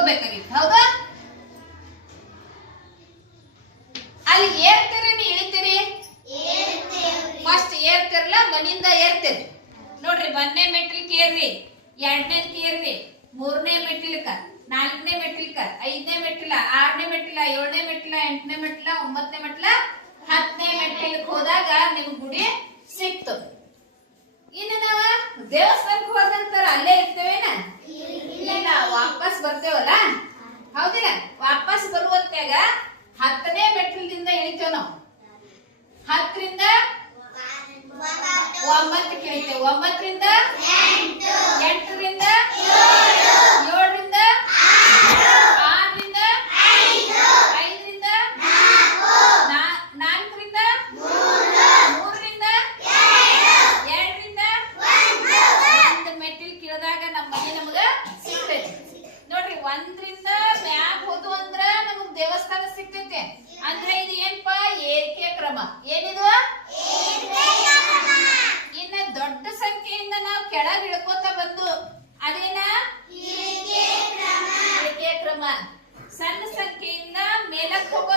ಹೋಗ್ಬೇಕಾಗಿತ್ತು. ಹೌದಾ? ಅಲ್ಲಿ ಏರ್ತೀರಿ ಇಳಿತೀರಿ? ಫಸ್ಟ್ ಏರ್ತಿರಲ್ಲ, ಮನಿಂದ ಏರ್ತೀರಿ ನೋಡ್ರಿ. 1ನೇ ಮೆಟ್ಲಿಕ್ ಏರ್ರಿ, 2ನೇದಕ್ಕೆ ಏರ್ರಿ, 3ನೇ ಮೆಟ್ಲಿಕ, 4ನೇ ಮೆಟ್ಲಿಕ, 5ನೇ ಮೆಟ್ಲ, 6ನೇ ಮೆಟ್ಲ, 7ನೇ ಮೆಟ್ಲ, 8ನೇ ಮೆಟ್ಲ, 9ನೇ ಮೆಟ್ಲ, 10ನೇ ಮೆಟ್ಲಿಕ್ ಹೋದಾಗ ನಿಮ್ ಗುಡಿ ಸಿಕ್ತು. ಇನ್ನು ನಾವ ದೇವಸ್ಥಾನಕ್ಕೆ ಹೋದಂತರ ಅಲ್ಲೇ ಇರ್ತೇವೇನ? ಇಲ್ಲ, ವಾಪಸ್ ಬರ್ತೇವಲ್ಲ. ಹೌದಿಲ್ಲ? ವಾಪಸ್ ಬರುವಂತಾಗ 10ನೇ ಮೆಟ್ಲದಿಂದ ಇಳಿತೇವ್ ನಾವು. 10ರಿಂದ 9ಕ್ಕೆ ಇಳಿತೇವೆ, 9ರಿಂದ 8ರಿಂದ 7ರಿಂದ 6ರಿಂದ 5ರಿಂದ 4ರಿಂದ 3ರಿಂದ 2ರಿಂದ 1 ಮೆಟ್ಟಿಲ್ ಇಳಿದಾಗ ನಮ್ಮ ಮನೆ ನಮಗ ಸಿಗ್ತೈತಿ ನೋಡ್ರಿ. 1ರಿಂದ ಮ್ಯಾಗ್ ಹೋದು ಅಂದ್ರ ನಮಗ್ ದೇವಸ್ಥಾನ ಸಿಗ್ತೈತಿ. ಅಂದ್ರೆ ಇದು ಏನಪ್ಪಾ? ಏರಿಕೆ ಕ್ರಮ. ಏನಿದು? ಇನ್ನ ದೊಡ್ಡ ಸಂಖ್ಯೆಯಿಂದ ನಾವು ಕೆಳಗೆ ಇಳ್ಕೋತ ಬಂದು ಅದೇನ? ಇಳಿಕೆ ಕ್ರಮ. ಸಣ್ಣ ಸಂಖ್ಯೆಯಿಂದ ಮೇಲಕ್ಕೆ ಹೋಗೋ